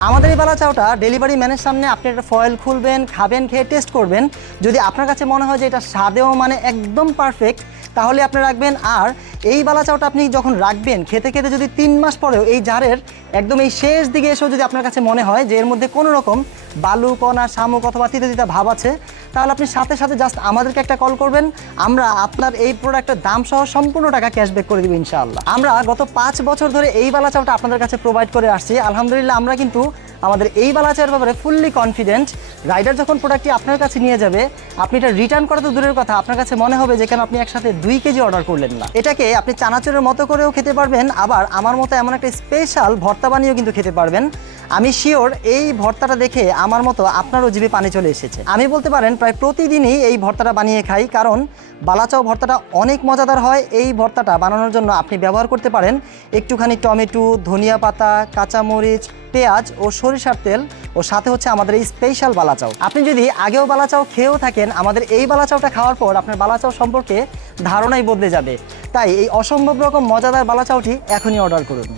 আমাদের এই বালা চাওটা ডেলিভারি ম্যানের সামনে আপনি একটা ফয়েল খুলবেন, খাবেন, খেয়ে টেস্ট করবেন। যদি আপনার কাছে মনে হয় যে এটা স্বাদেও মানে একদম পারফেক্ট তাহলে আপনি রাখবেন। আর এই বালা চাওটা আপনি যখন রাখবেন, খেতে খেতে যদি তিন মাস পরেও এই জারের একদম এই শেষ দিকে এসেও যদি আপনার কাছে মনে হয় যে এর মধ্যে কোনো রকম বালু কণা শামুক অথবা তিতা ভাব আছে, তাহলে আপনি সাথে সাথে জাস্ট আমাদেরকে একটা কল করবেন। আমরা আপনার এই প্রোডাক্টের দাম সহ সম্পূর্ণ টাকা ক্যাশব্যাক করে দেবো ইনশাআল্লাহ। আমরা গত পাঁচ বছর ধরে এই বালা চাওটা আপনাদের কাছে প্রোভাইড করে আসছি। আলহামদুলিল্লাহ, আমরা কিন্তু আমাদের এই বালা চাওয়ার ব্যাপারে ফুললি কনফিডেন্ট রাইডার যখন প্রোডাক্টটি আপনার কাছে নিয়ে যাবে, আপনি এটা রিটার্ন করা তো দূরের কথা, আপনার কাছে মনে হবে যে কেন আপনি একসাথে দুই কেজি অর্ডার করলেন না। এটাকে আপনি চানাচুরের মতো করেও খেতে পারবেন, আবার আমার মতো এমন একটা স্পেশাল ভর্তা বানিয়েও কিন্তু খেতে পারবেন। আমি শিওর এই ভর্তাটা দেখে আমার মতো আপনারও জিভে পানি চলে এসেছে। আমি বলতে পারেন প্রায় প্রতিদিনই এই ভর্তাটা বানিয়ে খাই, কারণ বালাচাও ভর্তাটা অনেক মজাদার হয়। এই ভর্তাটা বানানোর জন্য আপনি ব্যবহার করতে পারেন একটুখানি টমেটো, ধনিয়া পাতা, কাঁচামরিচ, পেঁয়াজ ও সরিষার তেল ও সাথে হচ্ছে আমাদের এই স্পেশাল বালাচাও। আপনি যদি আগেও বালাচাও খেয়েও থাকেন, আমাদের এই বালাচাওটা খাওয়ার পর আপনার বালাচাও সম্পর্কে ধারণাই বদলে যাবে। তাই এই অসম্ভব রকম মজাদার বালাচাওটি এখনই অর্ডার করুন।